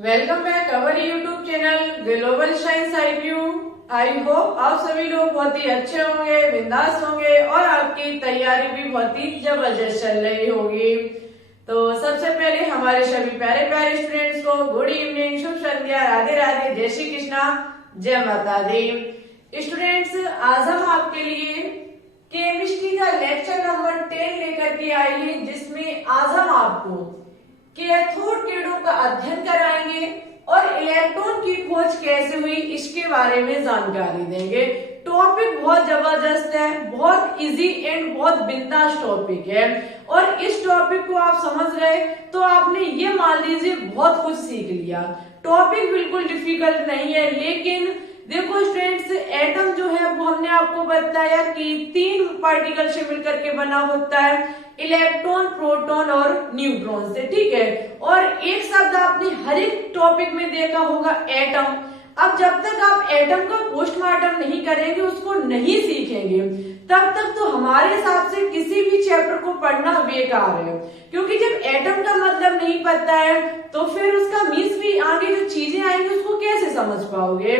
Welcome back our YouTube channel global science आईव्यू। I hope आप सभी लोग बहुत ही अच्छे होंगे, बिंदास होंगे और आपकी तैयारी भी बहुत ही जबरदस्त चल रही होगी। तो सबसे पहले हमारे सभी प्यारे प्यारे स्टूडेंट्स को गुड इवनिंग, शुभ संध्या, राधे राधे, जय श्री कृष्णा, जय माता दी। स्टूडेंट्स, आज हम आपके लिए केमिस्ट्री का लेक्चर नंबर 10 लेकर के आए हैं, जिसमें आज हम आपको कैथोड किरणों का अध्ययन कराएंगे और इलेक्ट्रॉन की खोज कैसे हुई इसके बारे में जानकारी देंगे। टॉपिक बहुत जबरदस्त है, बहुत इजी एंड बहुत बिंदास टॉपिक है और इस टॉपिक को आप समझ गए तो आपने ये मान लीजिए बहुत कुछ सीख लिया। टॉपिक बिल्कुल डिफिकल्ट नहीं है, लेकिन देखो स्टूडेंट्स, एटम जो है वो हमने आपको बताया कि 3 पार्टिकल से मिलकर के बना होता है, इलेक्ट्रॉन, प्रोटॉन और न्यूट्रॉन से, ठीक है। और एक शब्द आपने हर एक टॉपिक में देखा होगा, एटम। अब जब तक आप एटम का पोस्टमार्टम नहीं करेंगे, उसको नहीं सीखेंगे, तब तक तो हमारे हिसाब से किसी भी चैप्टर को पढ़ना बेकार है, क्योंकि जब एटम का मतलब नहीं पता है तो फिर उसका मीन्स भी आगे जो चीजें आएंगी उसको कैसे समझ पाओगे।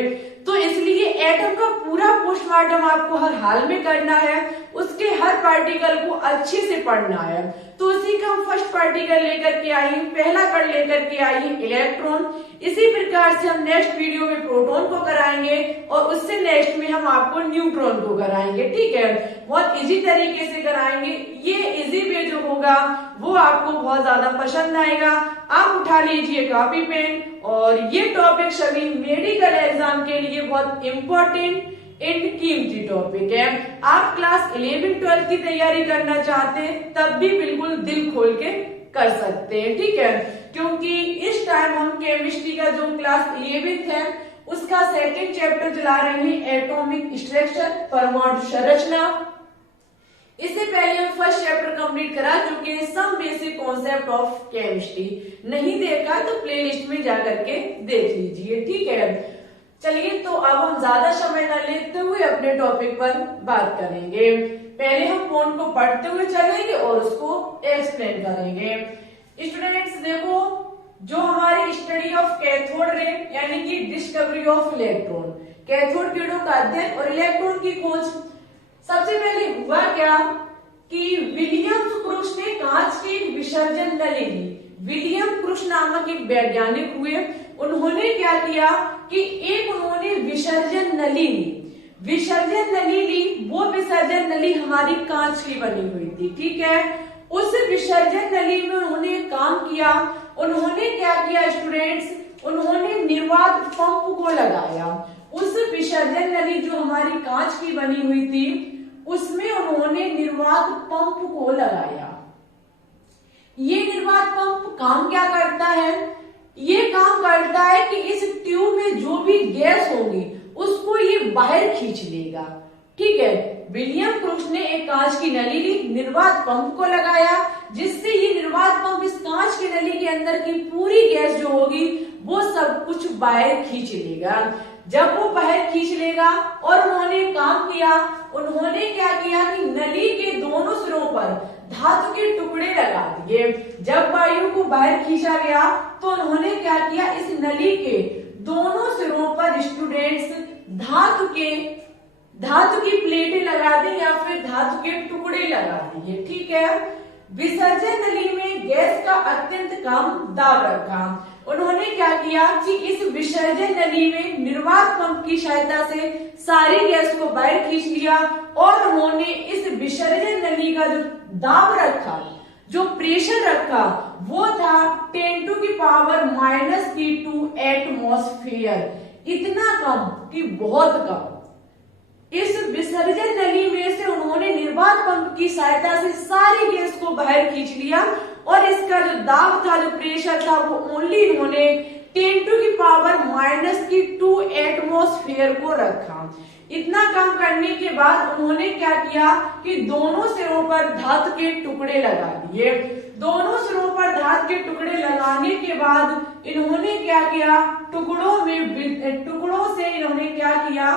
तो इसलिए एटम का पूरा पोस्टमार्टम आपको हर हाल में करना है, उसके हर पार्टिकल को अच्छे से पढ़ना है। तो उसी का हम फर्स्ट पार्टिकल लेकर के आई, पहला कण लेकर के आई इलेक्ट्रॉन। इसी प्रकार से हम नेक्स्ट वीडियो में प्रोटॉन को कराएंगे और उससे नेक्स्ट में हम आपको न्यूट्रॉन को कराएंगे, ठीक है। बहुत इजी तरीके से कराएंगे। ये इजी वे जो होगा वो आपको बहुत ज्यादा पसंद आएगा। आप उठा लीजिए कॉपी पेन, और ये टॉपिक सभी मेडिकल एग्जाम के लिए बहुत इम्पोर्टेंट एंड कीमती टॉपिक है। आप क्लास 11-12 की तैयारी करना चाहते हैं तब भी बिल्कुल दिल खोल के कर सकते हैं, ठीक है, क्योंकि इस टाइम हम केमिस्ट्री का जो क्लास 11th है उसका सेकंड चैप्टर चला रहे हैं, एटॉमिक स्ट्रक्चर, परमाणु संरचना। इससे पहले हम फर्स्ट चैप्टर कंप्लीट करा चुके हैं, some basic concept of chemistry. नहीं देखा तो प्लेलिस्ट में जाकर के देख लीजिए, ठीक है। चलिए, तो अब हम ज्यादा समय न लेते हुए अपने टॉपिक पर बात करेंगे। पहले हम पॉइंट को पढ़ते हुए चलेंगे और उसको एक्सप्लेन करेंगे। स्टूडेंट्स देखो, जो हमारी स्टडी ऑफ कैथोड रे यानी कि डिस्कवरी ऑफ इलेक्ट्रॉन, कैथोड किरणों का अध्ययन और इलेक्ट्रॉन की खोज, सबसे पहले हुआ क्या कि विलियम क्रूस ने कांच की विसर्जन नली ली। विलियम क्रूस नामक एक वैज्ञानिक हुए, उन्होंने क्या किया कि उन्होंने विसर्जन नली ली। विसर्जन नली ली, वो विसर्जन नली हमारी कांच की बनी हुई थी, ठीक है। उस विसर्जन नली में उन्होंने काम किया। उन्होंने क्या किया स्टूडेंट्स, उन्होंने निर्वात पंप को लगाया। उस विसर्जन नली जो हमारी कांच की बनी हुई थी उसमें उन्होंने निर्वात पंप को लगाया। ये निर्वात पंप काम क्या करता है? ये काम करता है कि इस ट्यूब में जो भी गैस होगी उसको ये बाहर खींच लेगा, ठीक है। विलियम क्रूस ने एक कांच की नली ली, निर्वात पंप को लगाया, जिससे ये निर्वात पंप इस कांच की नली के अंदर की पूरी गैस जो होगी वो सब कुछ बाहर खींच लेगा। जब वो बाहर खींच लेगा, और उन्होंने काम किया, उन्होंने क्या किया कि नली के दोनों सिरों पर धातु के टुकड़े लगा दिए। जब वायु को बाहर खींचा गया तो उन्होंने क्या किया, इस नली के दोनों सिरों पर स्टूडेंट्स धातु की प्लेटें लगा दी या फिर धातु के टुकड़े लगा दिए, ठीक है। विसर्जन नली में गैस का अत्यंत कम दाब रखा। उन्होंने क्या किया कि इस विसर्जन नली में निर्वात पंप की सहायता से सारी गैस को बाहर खींच लिया, और उन्होंने इस विसर्जन नली का जो दाब रखा, जो प्रेशर रखा, वो था 10⁻⁻² एटमॉस्फेयर। इतना कम कि बहुत कम। इस विसर्जन नली में से उन्होंने निर्वात पंप की सहायता से सारी गैस को बाहर खींच लिया, और इसका जो दाब था, जो प्रेशर था, वो ओनली उन्होंने 10⁻⁻² एटमॉस्फेयर को रखा। इतना काम करने के बाद उन्होंने क्या किया कि दोनों सिरों पर धातु के टुकड़े लगा दिए। दोनों सिरों पर धातु के टुकड़े लगाने के बाद इन्होंने क्या किया, टुकड़ों से इन्होंने क्या किया,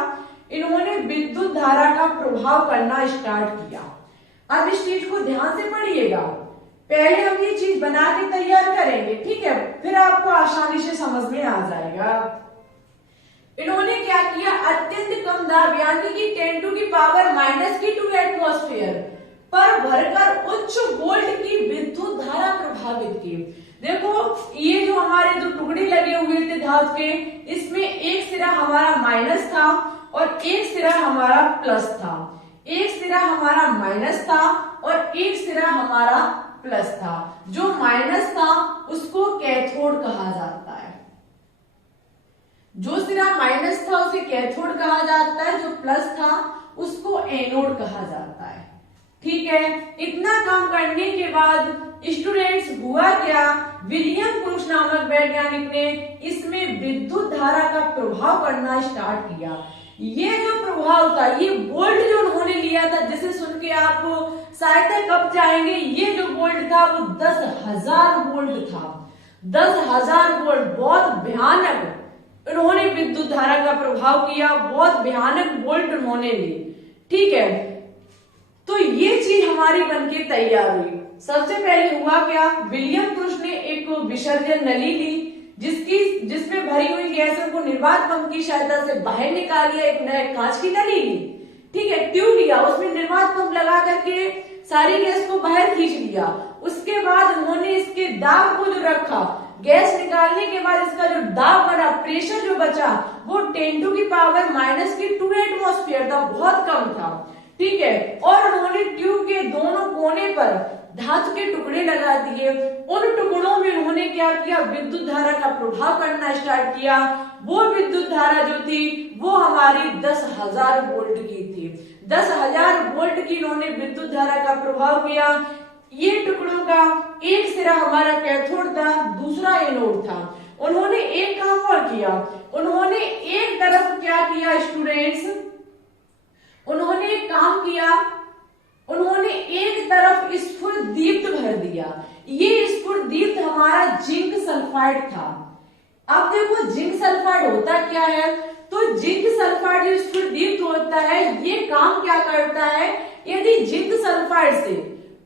इन्होंने विद्युत धारा का प्रभाव करना स्टार्ट किया। अब इस चीज को ध्यान से पढ़िएगा। पहले हम ये चीज बना के तैयार करेंगे, ठीक है, फिर आपको आसानी से समझ में आ जाएगा। इन्होंने क्या किया, अत्यंत कम दाब यानी कि 10⁻⁻² एटमॉस्फेयर पर भरकर उच्च वोल्ट की विद्युत धारा प्रभावित की। देखो ये जो हमारे दो टुकड़े लगे हुए थे धातु के, इसमें एक सिरा हमारा माइनस था और एक सिरा हमारा प्लस था। एक सिरा हमारा माइनस था और एक सिरा हमारा प्लस था। जो माइनस था उसको कैथोड कहा जाता है, जो सिरा माइनस था उसे कैथोड कहा जाता है, जो प्लस था उसको एनोड कहा जाता है। ठीक है, इतना काम करने के बाद स्टूडेंट्स हुआ क्या, विलियम क्रूस नामक वैज्ञानिक ने इसमें विद्युत धारा का प्रभाव करना स्टार्ट किया। ये जो प्रभाव था, ये वोल्ट जो उन्होंने लिया था, जिसे सुन के आपको शायद कब जाएंगे, ये जो वोल्ट था वो 10,000 वोल्ट था। 10,000 वोल्ट, बहुत भयानक उन्होंने विद्युत धारा का प्रभाव किया, बहुत भयानक वोल्ट उन्होंने ली। ठीक है, तो ये चीज हमारी बनके तैयार हुई। सबसे पहले हुआ क्या, विलियम क्रूस ने एक विसर्जन नली ली, जिसमें भरी हुई गैसों को निर्वात पंप की सहायता से बाहर निकाल लिया। एक नए कांच की नली ली, ठीक है, ट्यूब लिया, उसमें निर्वात पंप लगा करके सारी गैस को बाहर खींच लिया। उसके बाद उन्होंने इसके दाब को जो रखा, गैस निकालने के बाद इसका जो दाब बना, प्रेशर जो बचा, वो 10⁻⁻² एटमॉस्फेयर था, बहुत कम था। ठीक है, और उन्होंने ट्यूब के दोनों कोने पर धातु के टुकड़े लगा दिए। उन टुकड़ों में उन्होंने क्या किया, विद्युत धारा का प्रभाव करना स्टार्ट किया। वो विद्युत धारा जो थी वो हमारी 10,000 वोल्ट की थी। 10,000 वोल्ट की इन्होंने विद्युत धारा का प्रभाव किया। ये टुकड़ों का एक सिरा हमारा कैथोड था, दूसरा एनोड था। उन्होंने एक काम और किया, उन्होंने एक तरफ क्या किया स्टूडेंट्स, उन्होंने एक काम किया, उन्होंने एक तरफ स्फुर दीप्त भर दिया। ये स्फुर दीप्त हमारा जिंक सल्फाइड था। अब देखो जिंक सल्फाइड होता क्या है, तो जिंक सल्फाइड जो स्फुर दीप्त होता है, ये काम क्या करता है, यदि जिंक सल्फाइड से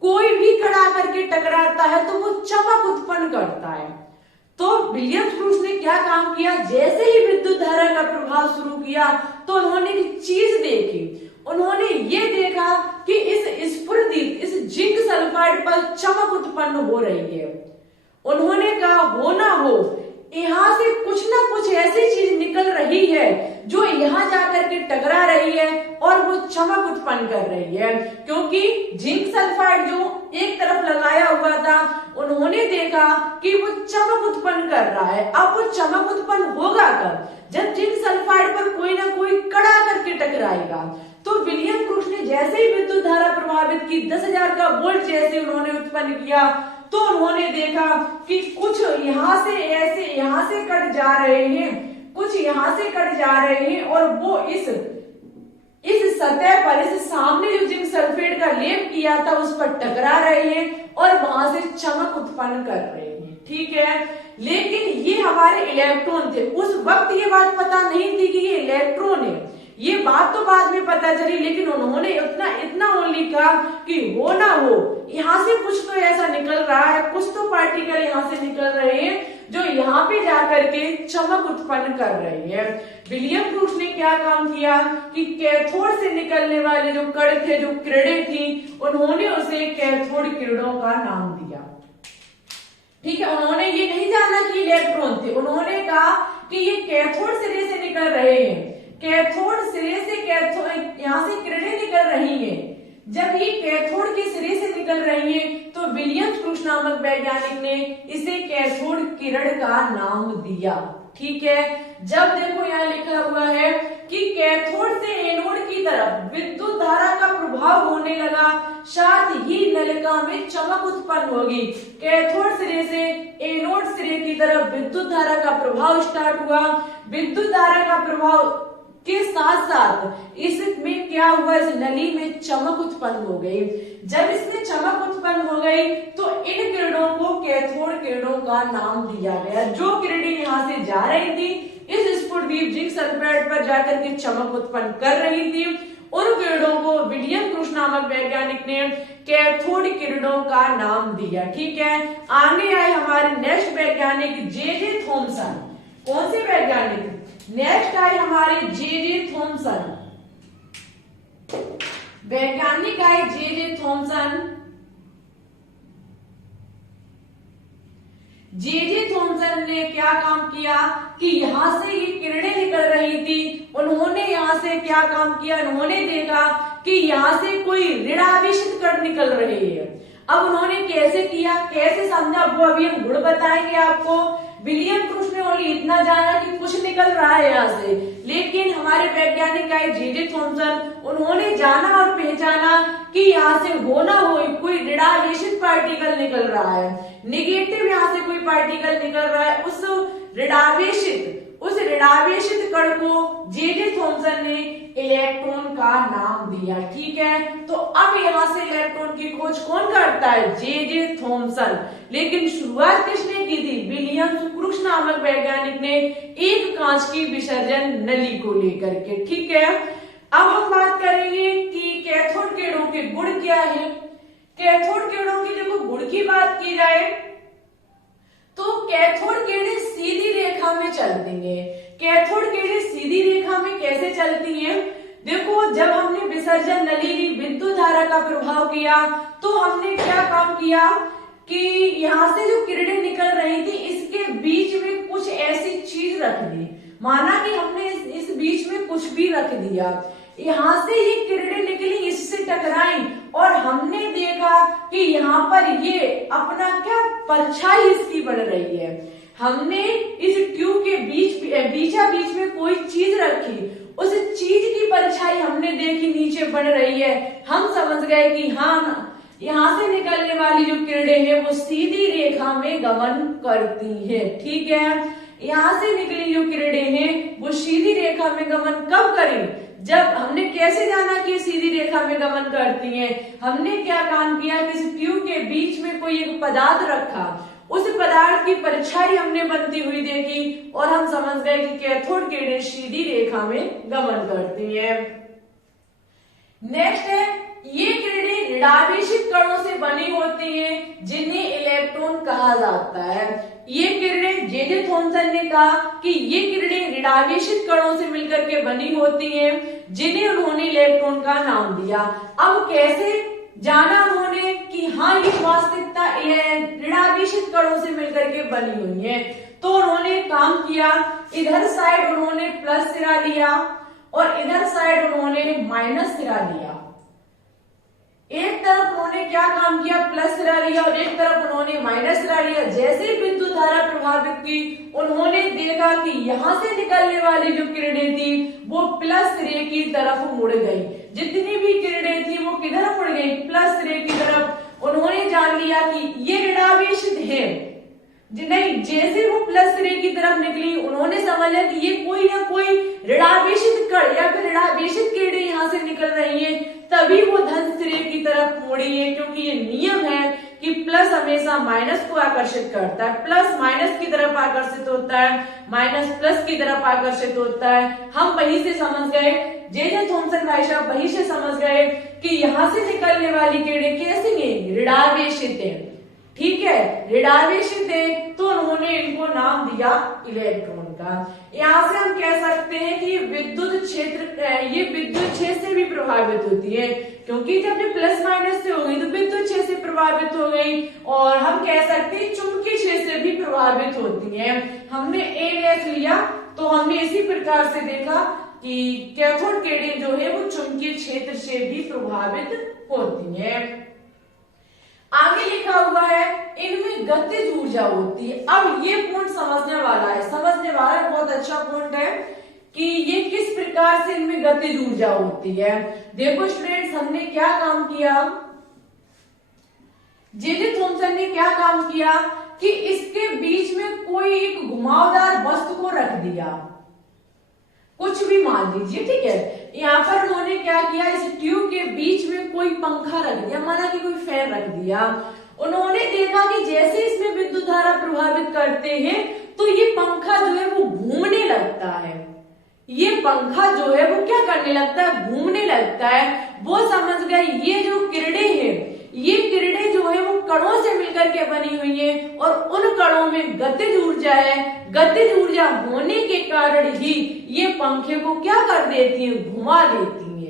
कोई भी कण आकर के टकराता है तो वो चमक उत्पन्न करता है। तो विलियम क्रूस ने क्या काम किया, जैसे ही विद्युत धारा का प्रभाव शुरू किया तो उन्होंने एक चीज देखी। उन्होंने ये देखा कि इस स्फुरदीप्त, इस जिंक सल्फाइड पर चमक उत्पन्न हो रही है। उन्होंने कहा हो ना हो, यहाँ से कुछ ना कुछ ऐसी चीज निकल रही है जो यहाँ जाकर के टकरा रही है और वो चमक उत्पन्न कर रही है। क्योंकि जिंक सल्फाइड जो एक तरफ लगाया हुआ था, उन्होंने देखा कि वो चमक उत्पन्न कर रहा है। अब वो चमक उत्पन्न होगा कब, जब जिंक सल्फाइड पर कोई ना कोई कड़ा करके टकराएगा। तो विलियम क्रूस ने जैसे ही विद्युत धारा प्रभावित की, 10,000 का वोल्ट जैसे उन्होंने उत्पन्न किया, तो उन्होंने देखा कि कुछ यहाँ से ऐसे यहाँ से कट जा रहे हैं, कुछ यहाँ से कट जा रहे हैं और वो इस सतह पर, इस सामने जो जिंक सल्फेट का लेप किया था उस पर टकरा रहे हैं और वहां से चमक उत्पन्न कर रहे हैं। ठीक है, लेकिन ये हमारे इलेक्ट्रॉन थे। उस वक्त ये बात पता नहीं थी कि ये इलेक्ट्रॉन है, ये बात तो बाद में पता चली, लेकिन उन्होंने इतना ओनली कहा कि हो ना हो, यहाँ से कुछ तो ऐसा निकल रहा है, कुछ तो पार्टिकल यहाँ से निकल रहे हैं जो यहाँ पे जाकर के चमक उत्पन्न कर रही है। विलियम क्रूस ने क्या काम किया कि कैथोड से निकलने वाले जो कण थे, जो किरणें थी, उन्होंने उसे कैथोड किरणों का नाम दिया। ठीक है, उन्होंने ये नहीं जाना कि इलेक्ट्रॉन थे, उन्होंने कहा कि ये कैथोड सिरे से निकल रहे हैं, कैथोड सिरे से यहाँ से किरणें निकल रही हैं। जब ये कैथोड के सिरे से निकल रही हैं, तो विलियम क्रूस नामक वैज्ञानिक ने इसे कैथोड किरण का नाम दिया। ठीक है, जब देखो यहाँ लिखा हुआ है कि कैथोड से एनोड की तरफ विद्युत धारा का प्रभाव होने लगा, साथ ही नलिका में चमक उत्पन्न होगी। कैथोड सिरे से एनोड सिरे की तरफ विद्युत धारा का प्रभाव स्टार्ट हुआ। विद्युत धारा का प्रभाव के साथ साथ इसमें क्या हुआ, इस नली में चमक उत्पन्न हो गई। जब इसमें चमक उत्पन्न हो गई तो इन किरणों को कैथोड किरणों का नाम दिया गया। जो किरणें यहाँ से जा रही थी, इस स्फुटदीप्त जिंक सल्फाइड पर जाकर के चमक उत्पन्न कर रही थी, उन किरणों को विलियम क्रूस नामक वैज्ञानिक ने कैथोड किरणों का नाम दिया। ठीक है, आगे आए हमारे नेक्स्ट वैज्ञानिक जे थॉमसन। कौन से वैज्ञानिक? नेक्स्ट आए हमारे जे थॉमसन, वैज्ञानिक आए जे थॉमसन। जे थॉमसन ने क्या काम किया कि यहां से ये किरणें निकल रही थी, उन्होंने यहां से क्या काम किया, उन्होंने देखा कि यहां से कोई ऋणावेशित कण निकल रही है। अब उन्होंने कैसे किया, कैसे समझा, वो अभी हम गुण बताएंगे आपको। विलियम क्रूस ने ओनली इतना जाना कि कुछ निकल रहा है यहाँ से, लेकिन हमारे वैज्ञानिक आए जे थॉमसन, उन्होंने जाना और पहचाना कि यहाँ से हो ना हो कोई ऋणावेशित पार्टिकल निकल रहा है, निगेटिव यहाँ से कोई पार्टिकल निकल रहा है। उस ऋणावेशित कण को जे थॉमसन ने इलेक्ट्रॉन का नाम दिया। ठीक है, तो अब यहाँ से इलेक्ट्रॉन की खोज कौन करता है? J Thomson. लेकिन शुरुआत किसने की थी? विलियम क्रूस नामक वैज्ञानिक ने एक कांच की विसर्जन नली को लेकर के। ठीक है, अब हम बात करेंगे कि कैथोड किरणों के गुण क्या है। कैथोड किरणों की देखो गुण की बात की जाए तो कैथोड किरणें सीधी रेखा में चलती हैं। कैथोड किरणें सीधी रेखा में कैसे चलती हैं? देखो, जब हमने विसर्जन नली विद्युत धारा का प्रभाव किया तो हमने क्या काम किया कि यहाँ से जो किरणें निकल रही थी इसके बीच में कुछ ऐसी चीज रख दी, माना कि हमने इस बीच में कुछ भी रख दिया, यहाँ से ये किरणें निकली, इससे टकराई और हमने देखा कि यहाँ पर ये अपना क्या परछाई इसकी बन रही है। हमने इस ट्यूब के बीचा बीच में कोई चीज रखी, उस चीज की परछाई हमने देखी नीचे बन रही है। हम समझ गए कि हाँ, यहाँ से निकलने वाली जो किरणें हैं वो सीधी रेखा में गमन करती है। ठीक है, यहाँ से निकली जो किरणें हैं वो सीधी रेखा में गमन कब करें? जब हमने कैसे जाना कि सीधी रेखा में गमन करती हैं? हमने क्या काम किया कि इस ट्यूब के बीच में कोई एक पदार्थ रखा, उस पदार्थ की परछाई हमने बनती हुई देखी और हम समझ गए कि कैथोड किरणें सीधी रेखा में गमन करती हैं। नेक्स्ट है, ये किरणें ऋणावेशित कणों से बनी होती हैं जिन्हें इलेक्ट्रॉन कहा जाता है। ये किरणें जे थॉमसन ने कहा कि ये किरणें ऋणावेशित कणों से मिलकर के बनी होती हैं जिन्हें उन्होंने इलेक्ट्रॉन का नाम दिया। अब कैसे जाना उन्होंने कि हाँ ये वास्तविकता ऋणावेशित कणों से मिलकर के बनी हुई है? तो उन्होंने काम किया, इधर साइड उन्होंने प्लस सिरा लिया और इधर साइड उन्होंने माइनस सिरा लिया। एक तरफ उन्होंने क्या काम किया, प्लस सिरा लिया और एक तरफ उन्होंने माइनस सिरा लिया। जैसे ही विद्युत धारा प्रभावित की, उन्होंने देखा कि यहाँ से निकलने वाली जो किरणें थी वो प्लस सिरे की तरफ मुड़ गई। जितनी भी किरणें थी वो किधर मुड़ गई? प्लस सिरे की तरफ। उन्होंने जान लिया कि ये ऋणावेशित है, नहीं, जैसे वो प्लस सिरे की तरफ निकली उन्होंने समझ लिया कि ये कोई ना कोई ऋणावेशित कण या फिर ऋणावेशित किरणें यहाँ से निकल रही है, तभी वो धन सिरे की तरफ मुड़ी है। क्योंकि ये नियम है कि प्लस हमेशा माइनस को आकर्षित करता है, प्लस माइनस की तरफ आकर्षित होता है, माइनस प्लस की तरफ आकर्षित होता है। हम वहीं से समझ गए, जे थॉमसन भाई साहब वहीं से समझ गए कि यहाँ से निकलने वाली किरणें कैसी हैं? ऋणावेशित है। ठीक है, ऋणावेशित है, तो उन्होंने इनको नाम दिया इलेक्ट्रॉन का। यहाँ से हम कह सकते हैं कि विद्युत क्षेत्र से भी प्रभावित होती है, क्योंकि जब ये प्लस माइनस से हो गई तो विद्युत क्षेत्र से प्रभावित हो गई, और हम कह सकते हैं चुंबकीय क्षेत्र से भी प्रभावित होती है। हमने ए गैस लिया तो हमने इसी प्रकार से देखा कि कैथोड किरणें जो है वो चुंबकीय क्षेत्र से भी प्रभावित होती है। आगे लिखा हुआ है इनमें गतिज ऊर्जा होती है। अब ये पॉइंट समझने वाला है, बहुत अच्छा पॉइंट है कि ये किस प्रकार से इनमें गतिज ऊर्जा होती है। देखो स्टूडेंट्स, हमने क्या काम किया, जे थॉमसन ने क्या काम किया कि इसके बीच में कोई एक घुमावदार वस्तु को रख दिया, कुछ भी मान लीजिए, ठीक है। यहाँ पर उन्होंने क्या किया, इस ट्यूब के बीच में कोई पंखा रख दिया, माना कि कोई फैन रख दिया। उन्होंने देखा कि जैसे इसमें विद्युत धारा प्रभावित करते हैं तो ये पंखा जो है वो घूमने लगता है। ये पंखा जो है वो क्या करने लगता है, घूमने लगता है। वो समझ गए ये जो किरणें हैं, ये किरणें जो है वो कणों से मिलकर के बनी हुई है और उन कणों में गतिज ऊर्जा है। गतिज ऊर्जा होने के कारण ही ये पंखे को क्या कर देती है, घुमा देती है।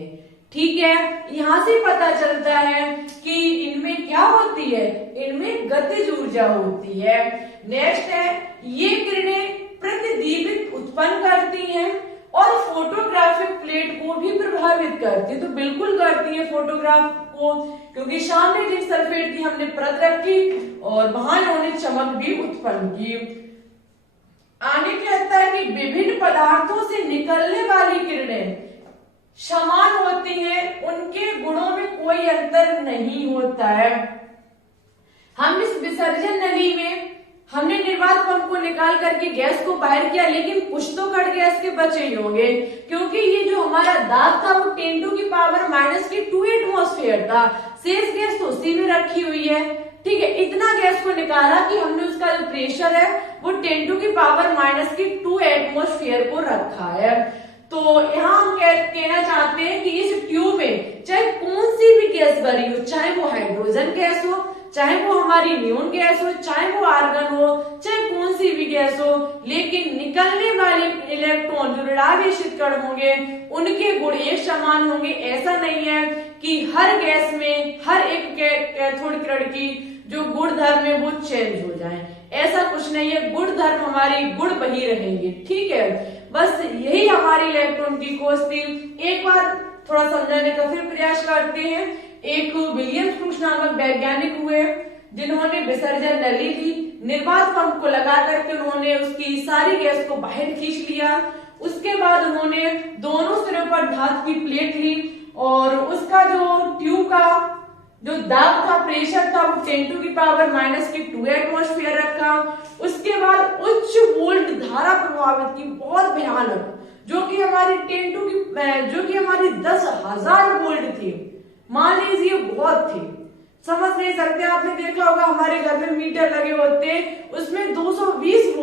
ठीक है, यहाँ से पता चलता है कि इनमें क्या होती है, इनमें गतिज ऊर्जा होती है। नेक्स्ट है, ये किरणें प्रतिदीप्त उत्पन्न करती हैं और फोटोग्राफिक प्लेट को भी प्रभावित करती है। तो बिल्कुल करती है फोटोग्राफ को, क्योंकि सामने जिंक सल्फेट की हमने परत रखी और वहां इन्होंने चमक भी उत्पन्न की। आगे कहता है कि विभिन्न पदार्थों से निकलने वाली किरणें समान होती हैं, उनके गुणों में कोई अंतर नहीं होता है। हम इस विसर्जन नली में हमने निर्वात पंप को निकाल करके गैस को बाहर किया, लेकिन कुछ तो कण गैस के बचे ही होंगे, क्योंकि ये जो हमारा दाब था वो 10⁻⁻² एटमॉस्फेयर था। शेष गैस तो उसी में रखी हुई है। ठीक है, इतना गैस को निकाला कि हमने उसका जो प्रेशर है वो 10⁻⁻² एटमॉस्फेयर को रखा है। तो यहाँ हम कहना चाहते हैं कि इस ट्यूब में चाहे कौन सी भी गैस भरी हो, चाहे वो हाइड्रोजन गैस हो, चाहे वो हमारी नियोन गैस हो, चाहे वो आर्गन हो, चाहे कौन सी भी गैस हो, लेकिन निकलने वाले इलेक्ट्रॉन जो ऋणावेशित कण होंगे उनके गुण एक समान होंगे। ऐसा नहीं है कि हर गैस में हर एक कैथोड किरण की जो गुण धर्म है वो चेंज हो जाए, ऐसा कुछ नहीं है। गुण धर्म हमारी गुण वही रहेंगे। ठीक है, बस यही हमारी इलेक्ट्रॉन की खोज थी। एक बार थोड़ा समझाने का फिर प्रयास करते हैं। एक विलियम क्रूस नामक वैज्ञानिक हुए जिन्होंने विसर्जन नली ली, निर्वात पंप को लगा करके उन्होंने उसकी सारी गैस को बाहर खींच लिया। उसके बाद उन्होंने दोनों सिरों पर धातु की प्लेट ली और उसका जो ट्यूब का जो दाब था, प्रेशर था, वो 10⁻⁻² एटमॉस्फेयर रखा। उसके बाद उच्च वोल्ट धारा प्रभावित की, बहुत भयानक, जो कि हमारी 10,000 वोल्ट थी। मान लीजिए बहुत थी, समझ नहीं सकते। आपने देखा होगा हमारे घर में मीटर लगे होते हैं, उसमें 220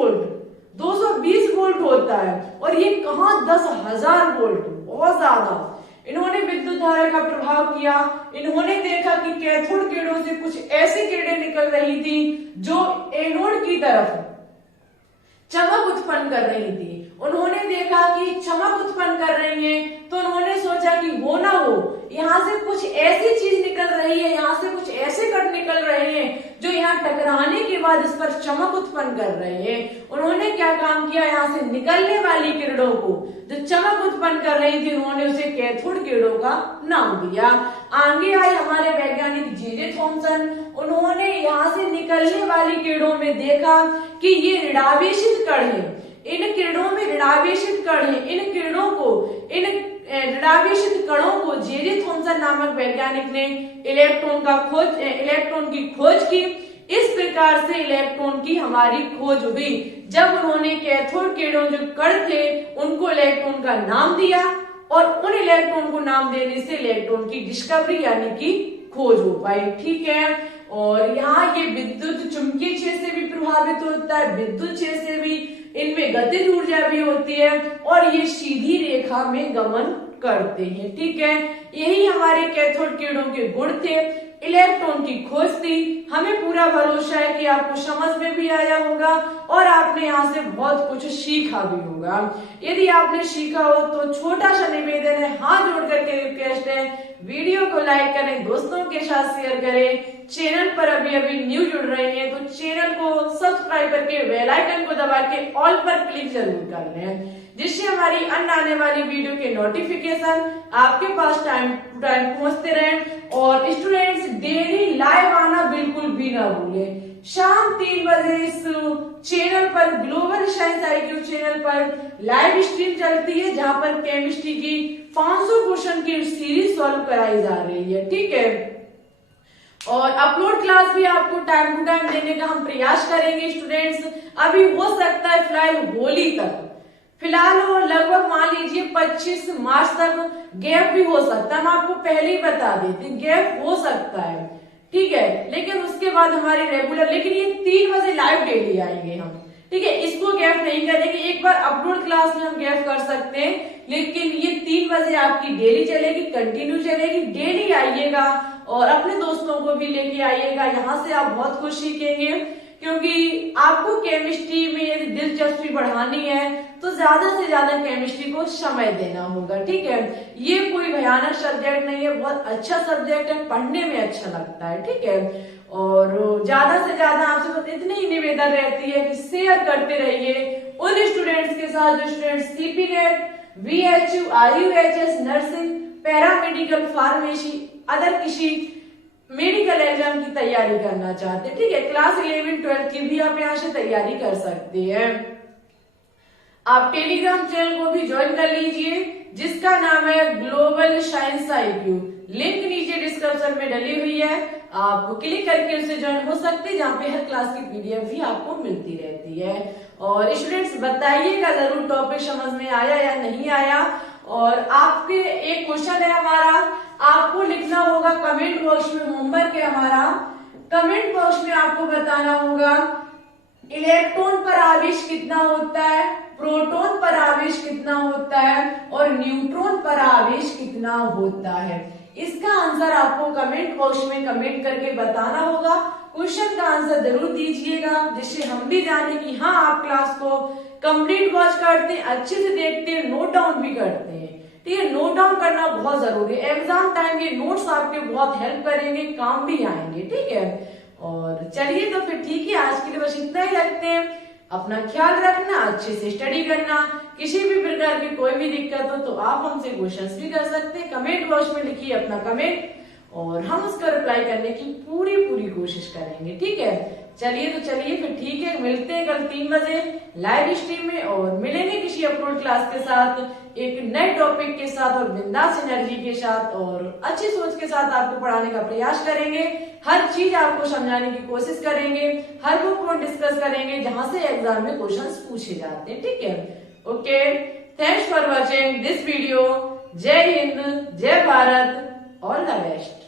वोल्ट होता है, और ये कहाँ 10,000 वोल्ट, बहुत ज्यादा। इन्होंने विद्युत धारा का प्रभाव किया। इन्होंने देखा कि कैथोड किरणों से कुछ ऐसी किरणें निकल रही थी जो एनोड की तरफ चमक उत्पन्न कर रही थी। उन्होंने देखा कि चमक उत्पन्न कर रही है, तो उन्होंने सोचा कि वो ना हो, यहाँ से कुछ ऐसी चीज निकल रही है, यहाँ से कुछ ऐसे कण निकल रहे हैं जो यहाँ टकराने के बाद इस पर चमक उत्पन्न कर रहे हैं। उन्होंने क्या काम किया, यहाँ से निकलने वाली किरणों को जो चमक उत्पन्न कर रही थी, उन्होंने उसे कैथोड किरणों का नाम दिया। आगे आए हमारे वैज्ञानिक जे थॉमसन। उन्होंने यहाँ से निकलने वाली किरणों में देखा कि ये ऋणावेशित कण है, इन किरणों में ऋणावेशित कण है। इन किरणों को, इन ऋणावेशित कणों को जे थॉमसन नामक वैज्ञानिक ने इलेक्ट्रॉन की खोज की। इस प्रकार से इलेक्ट्रॉन की हमारी खोज हुई, जब उन्होंने कैथोड किरणों जो कण थे उनको इलेक्ट्रॉन का नाम दिया, और उन इलेक्ट्रॉन को नाम देने से इलेक्ट्रॉन की डिस्कवरी यानी कि खोज हो पाई। ठीक है, और यहाँ ये विद्युत चुंबकीय क्षेत्र से भी प्रभावित होता है, विद्युत क्षेत्र से भी, इनमें गतिज ऊर्जा भी होती है, और ये सीधी रेखा में गमन करते हैं। ठीक है, यही हमारे कैथोड किरणों के गुण थे, इलेक्ट्रॉन की खोज थी। हमें पूरा भरोसा है कि आपको समझ में भी आया होगा और आपने यहाँ से बहुत कुछ सीखा भी होगा। यदि आपने सीखा हो तो छोटा सा निवेदन है, हाथ जोड़ करके रिक्वेस्ट है, वीडियो को लाइक करें, दोस्तों के साथ शेयर करें। चैनल पर अभी न्यू जुड़ रहे हैं तो चैनल को सब्सक्राइब करके बेल आइकन को दबा के ऑल पर क्लिक जरूर कर लें, जिससे हमारी अन्य आने वाली वीडियो के नोटिफिकेशन आपके पास टाइम टू टाइम पहुंचते रहें। और स्टूडेंट्स, डेली लाइव आना बिल्कुल भी ना भूलें। शाम 3 बजे इस चैनल पर, ग्लोबल साइंस IQ चैनल पर लाइव स्ट्रीम चलती है, जहां पर केमिस्ट्री की 500 क्वेश्चन की सीरीज सॉल्व कराई जा रही है। ठीक है, और अपलोड क्लास भी आपको टाइम टू टाइम देने का हम प्रयास करेंगे स्टूडेंट्स। अभी हो सकता है फिलहाल होली तक, फिलहाल वो लगभग मान लीजिए 25 मार्च तक गैप भी हो सकता है। हम आपको पहले ही बता देते हैं गैप हो सकता है। ठीक है, लेकिन उसके बाद हमारे रेगुलर, लेकिन ये 3 बजे लाइव डेली आएंगे हम। ठीक है, इसको गैप नहीं करेंगे। एक बार अपलोड क्लास में हम गैप कर सकते हैं, लेकिन ये 3 बजे आपकी डेली चलेगी, कंटिन्यू चलेगी। डेली आइएगा और अपने दोस्तों को भी लेके आइएगा, यहाँ से आप बहुत कुछ सीखेंगे। क्योंकि आपको केमिस्ट्री में यदि दिलचस्पी बढ़ानी है तो ज्यादा से ज्यादा केमिस्ट्री को समय देना होगा। ठीक है, ये कोई भयानक सब्जेक्ट नहीं है, बहुत अच्छा सब्जेक्ट है, पढ़ने में अच्छा लगता है। ठीक है, और ज्यादा से ज्यादा आपसे बस इतनी ही निवेदन रहती है कि शेयर करते रहिए उन स्टूडेंट्स के साथ जो students CP net, VHU, RUHS, nursing, paramedical, pharmacy, other किसी मेडिकल एग्जाम की तैयारी करना चाहते हैं। ठीक है, क्लास 11, 12 की भी आप यहाँ से तैयारी कर सकते हैं। आप टेलीग्राम चैनल को भी ज्वाइन कर लीजिए, जिसका नाम है ग्लोबल साइंस IQ। लिंक नीचे डिस्क्रिप्शन में डली हुई है, आप क्लिक करके उससे ज्वाइन हो सकते हैं, जहाँ पे हर क्लास की PDF भी आपको मिलती रहती है। और स्टूडेंट्स बताइएगा जरूर टॉपिक समझ में आया या नहीं आया। और आपके एक क्वेश्चन है हमारा, आपको लिखना होगा कमेंट बॉक्स में, होमवर्क है हमारा। कमेंट बॉक्स में आपको बताना होगा इलेक्ट्रॉन पर आवेश कितना होता है, प्रोटॉन पर आवेश कितना होता है और न्यूट्रॉन पर आवेश कितना होता है। इसका आंसर आपको कमेंट बॉक्स में कमेंट करके बताना होगा। क्वेश्चन का आंसर जरूर दीजिएगा, जिससे हम भी जाने कि हाँ आप क्लास को कंप्लीट वॉच करते हैं, अच्छे से देखते हैं, नोट डाउन भी करते हैं। ठीक है, नोट डाउन करना बहुत जरूरी है। एग्जाम टाइम के नोट्स आपके बहुत हेल्प करेंगे, काम भी आएंगे। ठीक है, और चलिए तो फिर ठीक है, आज के लिए बस इतना ही रखते हैं। अपना ख्याल रखना, अच्छे से स्टडी करना। किसी भी प्रकार की कोई भी दिक्कत हो तो आप हमसे क्वेश्चंस भी कर सकते हैं। कमेंट बॉक्स में लिखिए अपना कमेंट और हम उसका रिप्लाई करने की पूरी कोशिश करेंगे। ठीक है, चलिए तो चलिए फिर ठीक है, मिलते हैं कल 3 बजे लाइव स्ट्रीम में और मिलेंगे किसी अपलोड क्लास के साथ, एक नए टॉपिक के साथ और बिंदास एनर्जी के साथ और अच्छी सोच के साथ आपको पढ़ाने का प्रयास करेंगे। हर चीज आपको समझाने की कोशिश करेंगे, हर बुक को डिस्कस करेंगे जहां से एग्जाम में क्वेश्चंस पूछे जाते हैं। ठीक है, okay, thanks for watching this video. जय हिंद, जय भारत, ऑल द बेस्ट।